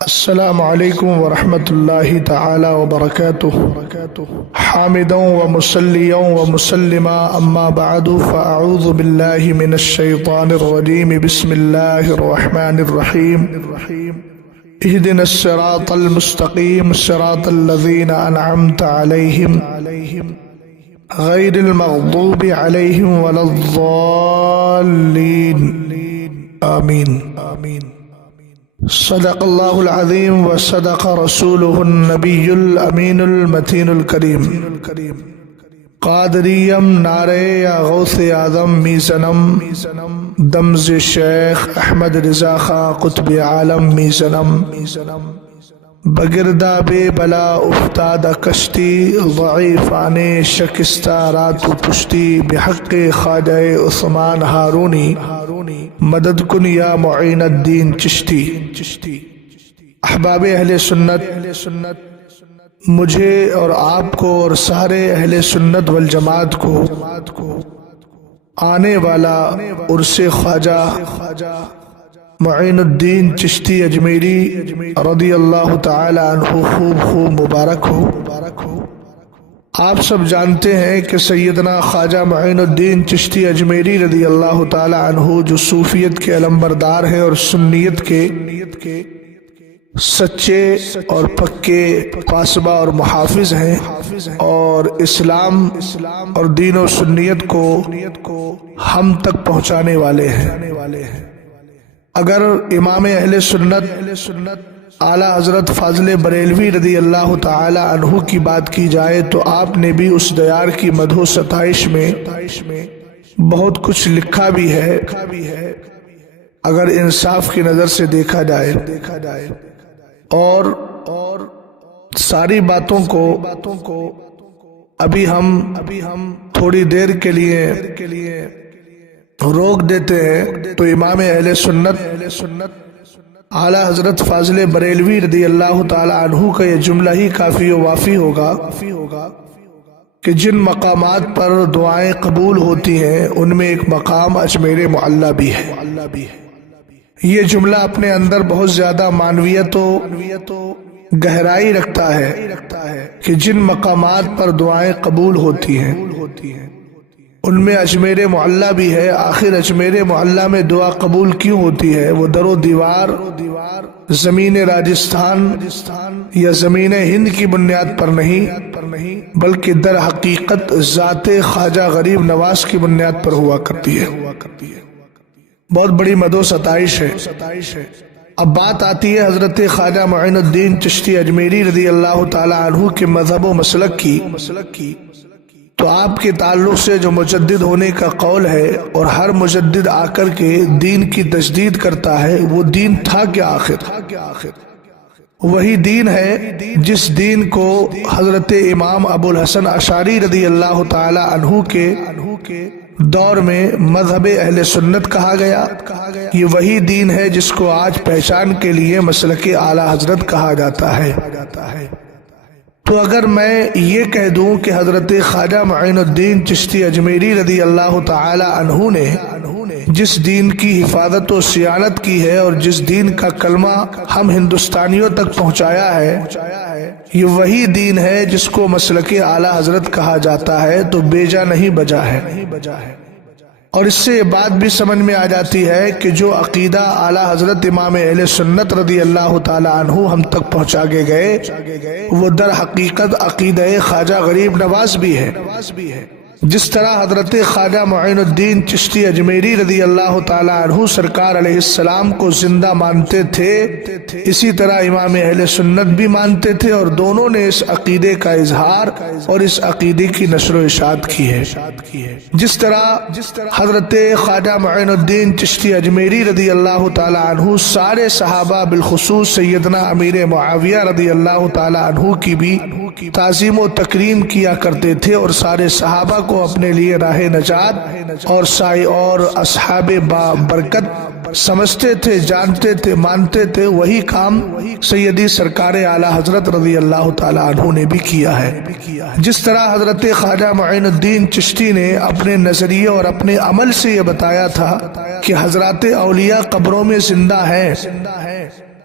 السلام علیکم ورحمۃ اللہ تعالی وبرکاتہ حامدا ومصلیا ومسلما اما بعد فاعوذ باللہ من الشیطان الرجیم بسم اللہ الرحمن الرحیم اهدنا الصراط المستقیم صراط الذین انعمت علیہم غیر المغضوب علیہم ولا الضالین آمین صدق اللہ العظیم وصدق رسولہ النبی الامین المتین الکریم قادریم نعرہ یا غوث اعظم میزنم دمز شیخ احمد رضا خاں قطب عالم میزنم بگردہ بے بلا افتادہ کشتی ضعیفان شکستہ رات و پشتی بحق خواجہ عثمان ہارونی مدد کن یا معین الدین چشتی۔ احباب اہل سنت، مجھے اور آپ کو اور سارے اہل سنت والجماعت کو آنے والا عرس خواجہ معین الدین چشتی اجمیری رضی اللہ تعالی عنہ خوب خوب مبارک ہو۔ آپ سب جانتے ہیں کہ سیدنا خواجہ معین الدین چشتی اجمیری رضی اللہ تعالی عنہ جو صوفیت کے علمبردار ہیں اور سنیت کے سچے اور پکے پاسبہ اور محافظ ہیں، اور اسلام اور دین و سنیت کو ہم تک پہنچانے والے ہیں۔ اگر امام اہل سنت اعلیٰ حضرت فاضل بریلوی رضی اللہ تعالی عنہ کی بات کی جائے تو آپ نے بھی اس دیار کی مدح و ستائش میں بہت کچھ لکھا بھی ہے، اگر انصاف کی نظر سے دیکھا جائے، اور ساری باتوں کو ابھی ہم تھوڑی دیر کے لیے روک دیتے ہیں تو امام اہل سنت اعلیٰ حضرت فاضل بریلوی رضی اللہ تعالی عنہ کا یہ جملہ ہی کافی و وافی ہوگا کہ جن مقامات پر دعائیں قبول ہوتی ہیں ان میں ایک مقام اجمیر معلیٰ بھی ہے۔ یہ جملہ اپنے اندر بہت زیادہ معنویت و گہرائی رکھتا ہے کہ جن مقامات پر دعائیں قبول ہوتی ہیں ان میں اجمیر معلیٰ بھی ہے۔ آخر اجمیر معلیٰ میں دعا قبول کیوں ہوتی ہے؟ وہ در و دیوار زمین راجستھان یا زمین ہند کی بنیاد پر نہیں بلکہ در حقیقت ذات خواجہ غریب نواز کی بنیاد پر ہوا کرتی ہے۔ بہت بڑی مدح و ستائش ہے۔ اب بات آتی ہے حضرت خواجہ معین الدین چشتی اجمیری رضی اللہ تعالی عنہ کے مذہب و مسلک کی، تو آپ کے تعلق سے جو مجدد ہونے کا قول ہے اور ہر مجدد آ کر کے دین کی تجدید کرتا ہے، وہ دین تھا کیا آخر؟ وہی دین ہے جس دین کو حضرت امام ابو الحسن اشعری رضی اللہ تعالی عنہ کے دور میں مذہب اہل سنت کہا گیا۔ یہ وہی دین ہے جس کو آج پہچان کے لیے مسلک اعلیٰ حضرت کہا جاتا ہے۔ تو اگر میں یہ کہہ دوں کہ حضرت خواجہ معین الدین چشتی اجمیری رضی اللہ تعالی عنہ نے جس دین کی حفاظت و صیانت کی ہے اور جس دین کا کلمہ ہم ہندوستانیوں تک پہنچایا ہے، یہ وہی دین ہے جس کو مسلک اعلیٰ حضرت کہا جاتا ہے، تو بیجا نہیں بجا ہے۔ اور اس سے یہ بات بھی سمجھ میں آ جاتی ہے کہ جو عقیدہ اعلیٰ حضرت امام اہل سنت رضی اللہ تعالی عنہ ہم تک پہنچا کے گئے، وہ در حقیقت عقیدہ خواجہ غریب نواز بھی ہے۔ جس طرح حضرت خواجہ معین الدین چشتی اجمیری رضی اللہ تعالی عنہ سرکار علیہ السلام کو زندہ مانتے تھے، اسی طرح امام اہل سنت بھی مانتے تھے، اور دونوں نے اس عقیدے کا اظہار اور اس عقیدے کی نشر و اشاعت کی ہے۔ جس طرح حضرت خواجہ معین الدین چشتی اجمیری رضی اللہ تعالی عنہ سارے صحابہ بالخصوص سیدنا امیر معاویہ رضی اللہ تعالی عنہ کی بھی تعظیم و تکریم کیا کرتے تھے، اور سارے صحابہ کو اپنے لیے راہ نجات اور سائے اور اصحاب برکت سمجھتے تھے، جانتے تھے، مانتے تھے۔ وہی کام سیدی سرکار اعلیٰ حضرت رضی اللہ تعالی عنہ نے بھی کیا ہے۔ جس طرح حضرت خواجہ معین الدین چشتی نے اپنے نظریے اور اپنے عمل سے یہ بتایا تھا کہ حضرات اولیاء قبروں میں زندہ ہیں،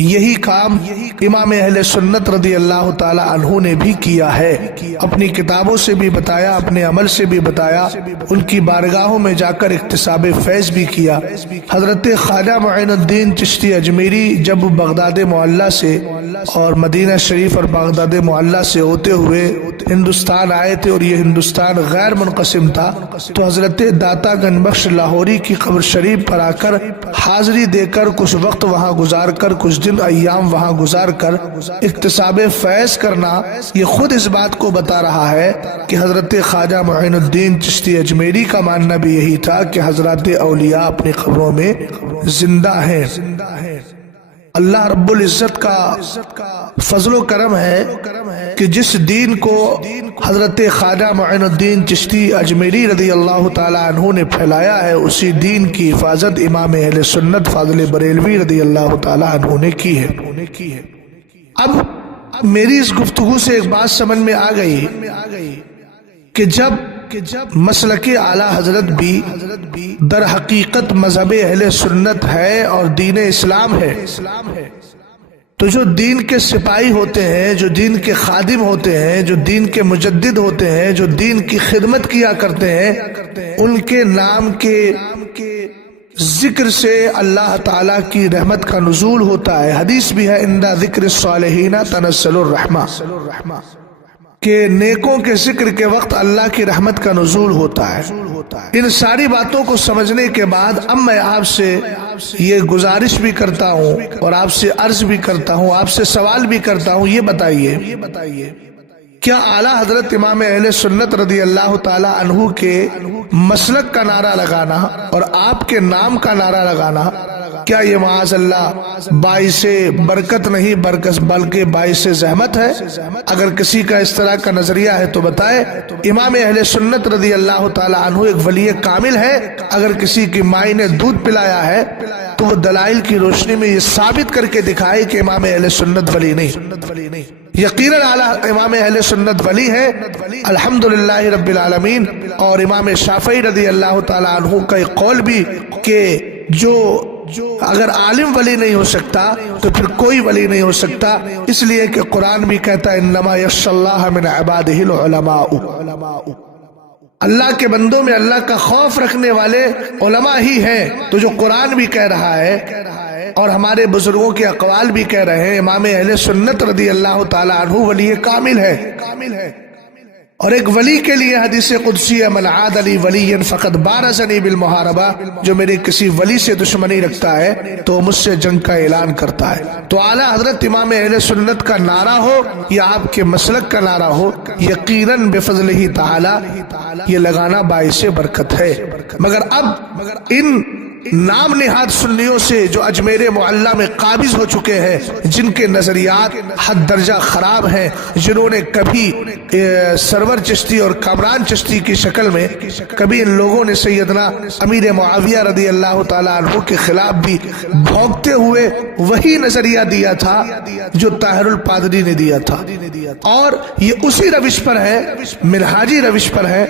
یہی کام امام اہل سنت رضی اللہ تعالی عنہ نے بھی کیا ہے، اپنی کتابوں سے بھی بتایا، اپنے عمل سے بھی بتایا، ان کی بارگاہوں میں جا کر اکتساب فیض بھی کیا۔ حضرت خواجہ معین الدین چشتی اجمیری جب بغداد معلیٰ سے اور مدینہ شریف اور بغداد معلیٰ سے ہوتے ہوئے ہندوستان آئے تھے، اور یہ ہندوستان غیر منقسم تھا، تو حضرت داتا گنج بخش لاہوری کی قبر شریف پر آ کر حاضری دے کر کچھ وقت وہاں گزار کر، کچھ دن ایام وہاں گزار کر اکتساب فیض کرنا، یہ خود اس بات کو بتا رہا ہے کہ حضرت خواجہ معین الدین چشتی اجمیری کا ماننا بھی یہی تھا کہ حضرات اولیاء اپنی قبروں میں زندہ ہیں۔ اللہ رب العزت کا فضل و کرم ہے کہ جس دین کو حضرت خواجہ معین الدین چشتی اجمیری رضی اللہ تعالی عنہ نے پھیلایا ہے، اسی دین کی حفاظت امام اہل سنت فاضل بریلوی رضی اللہ تعالی عنہ نے کی ہے۔ اب میری اس گفتگو سے ایک بات سمجھ میں آ گئی کہ جب مسلک اعلی حضرت بھی در حقیقت مذہب اہل سنت ہے اور دین اسلام ہے، تو جو دین کے سپاہی ہوتے ہیں، جو دین کے خادم ہوتے ہیں، جو دین کے مجدد ہوتے ہیں، جو دین کی خدمت کیا کرتے ہیں، ان کے نام کے ذکر سے اللہ تعالیٰ کی رحمت کا نزول ہوتا ہے۔ حدیث بھی ہے عند ذکر الصالحین تنزل الرحمہ، کہ نیکوں کے ذکر کے وقت اللہ کی رحمت کا نزول ہوتا ہے۔ ان ساری باتوں کو سمجھنے کے بعد اب میں آپ سے یہ گزارش بھی کرتا ہوں اور آپ سے عرض بھی کرتا ہوں، آپ سے سوال بھی کرتا ہوں، یہ بتائیے کیا اعلیٰ حضرت امام اہل سنت رضی اللہ تعالی عنہ کے مسلک کا نعرہ لگانا اور آپ کے نام کا نعرہ لگانا، کیا یہ معاذ اللہ باعث برکت نہیں بلکہ باعث زحمت ہے؟ اگر کسی کا اس طرح کا نظریہ ہے تو بتائے۔ امام اہل سنت رضی اللہ تعالی عنہ ایک ولی کامل ہے، اگر کسی کی مائی نے دودھ پلایا ہے تو وہ دلائل کی روشنی میں یہ ثابت کر کے دکھائے کہ امام اہل سنت ولی نہیں۔ یقیناً اعلیٰ امام اہل سنت ولی ہے الحمدللہ رب العالمین۔ اور امام شافعی رضی اللہ تعالی عنہ کا ایک قول بھی کہ جو اگر عالم ولی نہیں ہو سکتا تو پھر کوئی ولی نہیں ہو سکتا، اس لیے کہ قرآن بھی کہتا ہے انما یخشی اللہ من عبادہ العلماء، اللہ کے بندوں میں اللہ کا خوف رکھنے والے علماء ہی ہیں۔ تو جو قرآن بھی کہہ رہا ہے اور ہمارے بزرگوں کے اقوال بھی کہہ رہے ہیں، امام اہل سنت رضی اللہ تعالی عنہ ولی کامل ہے۔ اور ایک ولی کے لیے حدیث قدسی ہے من عاد لی ولی فقد بارزنی بالمحاربہ، جو میرے کسی ولی سے دشمنی رکھتا ہے تو مجھ سے جنگ کا اعلان کرتا ہے۔ تو اعلیٰ حضرت امام اہل سنت کا نعرہ ہو یا آپ کے مسلک کا نعرہ ہو، یقیناً بفضلہ تعالی یہ لگانا باعث برکت ہے۔ مگر اب ان نام نہاد سنیوں سے جو اجمیر معلیٰ میں قابض ہو چکے ہیں، جن کے نظریات حد درجہ خراب ہیں، جنہوں نے کبھی سرور چشتی اور کامران چشتی کی شکل میں کبھی ان لوگوں نے سیدنا امیر معاویہ رضی اللہ تعالیٰ عنہ کے خلاف بھی بھونکتے ہوئے وہی نظریہ دیا تھا جو طاہر الپادری نے دیا تھا، اور یہ اسی روش پر ہے، منہاجی روش پر ہے۔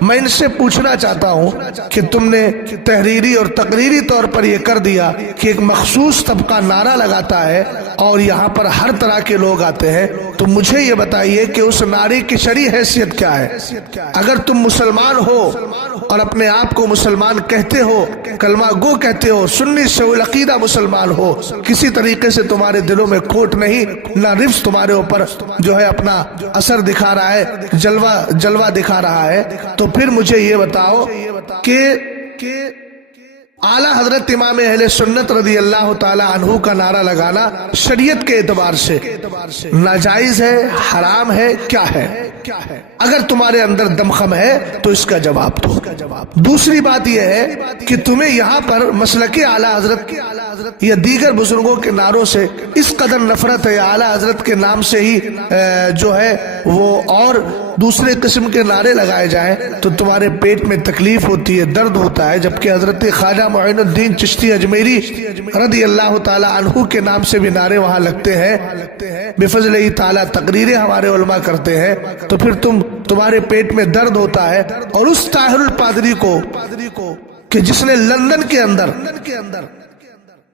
میں ان سے پوچھنا چاہتا ہوں کہ تم نے تحریری اور تقریری طور پر یہ کر دیا کہ ایک مخصوص طبقہ نعرہ لگاتا ہے اور یہاں پر ہر طرح کے لوگ آتے ہیں، تو مجھے یہ بتائیے کہ اس نعرے کی شرعی حیثیت کیا ہے؟ اگر تم مسلمان ہو اور اپنے آپ کو مسلمان کہتے ہو، کلمہ گو کہتے ہو، سنی سے العقیدہ مسلمان ہو، کسی طریقے سے تمہارے دلوں میں کھوٹ نہیں، نہ رفض تمہارے اوپر جو ہے اپنا اثر دکھا رہا ہے، جلوہ دکھا رہا ہے، تو پھر مجھے یہ بتاؤ کہ اعلیٰ حضرت امام اہل سنت رضی اللہ تعالی عنہ کا نعرہ لگانا شریعت کے اعتبار سے ناجائز ہے، حرام ہے، کیا ہے؟ اگر تمہارے اندر دمخم ہے تو اس کا جواب دو۔ دوسری بات یہ ہے کہ تمہیں یہاں پر مسلک اعلیٰ حضرت یا دیگر بزرگوں کے نعروں سے اس قدر نفرت ہے، اعلیٰ حضرت کے نام سے ہی جو ہے وہ اور دوسرے قسم کے نعرے لگائے جائیں تو تمہارے پیٹ میں تکلیف ہوتی ہے، درد ہوتا ہے، جبکہ حضرت خواجہ معین الدین چشتی اجمیری رضی اللہ تعالی عنہ کے نام سے بھی نعرے وہاں لگتے ہیں، بفضل تعالی تقریریں ہمارے علماء کرتے ہیں، تو پھر تمہارے پیٹ میں درد ہوتا ہے۔ اور اس طاہر الپادری کو کہ جس نے لندن کے اندر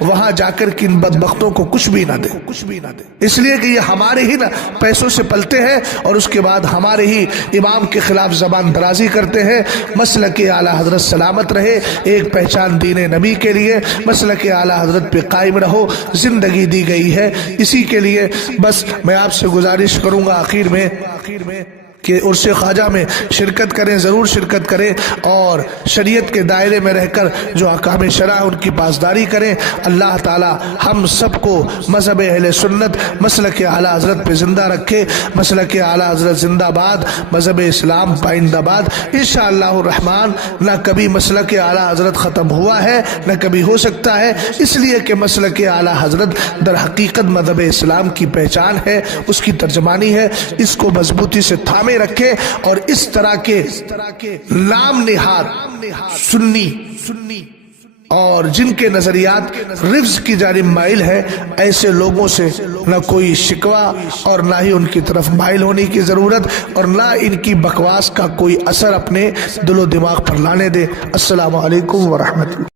وہاں جا کر کے ان بدبختوں کو کچھ بھی نہ دے، اس لیے کہ یہ ہمارے ہی نا پیسوں سے پلتے ہیں اور اس کے بعد ہمارے ہی امام کے خلاف زبان درازی کرتے ہیں۔ مسلک اعلیٰ حضرت سلامت رہے، ایک پہچان دین نبی کے لیے مسلک اعلیٰ حضرت پہ قائم رہو، زندگی دی گئی ہے اسی کے لیے۔ بس میں آپ سے گزارش کروں گا آخر میں کہ عرس خواجہ میں شرکت کریں، ضرور شرکت کریں، اور شریعت کے دائرے میں رہ کر جو احکام شرع ان کی پاسداری کریں۔ اللہ تعالی ہم سب کو مذہب اہل سنت مسلک اعلیٰ حضرت پہ زندہ رکھے۔ مسلک اعلیٰ حضرت زندہ باد، مذہب اسلام پائندہ باد انشاءاللہ الرحمن۔ نہ کبھی مسلک اعلیٰ حضرت ختم ہوا ہے، نہ کبھی ہو سکتا ہے، اس لیے کہ مسلک اعلیٰ حضرت در حقیقت مذہب اسلام کی پہچان ہے، اس کی ترجمانی ہے۔ اس کو مضبوطی سے تھامے رکھے اور اس طرح کے لام نہاد سنی اور جن کے نظریات رفض کی جانب مائل ہے، ایسے لوگوں سے نہ کوئی شکوہ اور نہ ہی ان کی طرف مائل ہونے کی ضرورت، اور نہ ان کی بکواس کا کوئی اثر اپنے دل و دماغ پر لانے دے۔ السلام علیکم ورحمۃ اللہ۔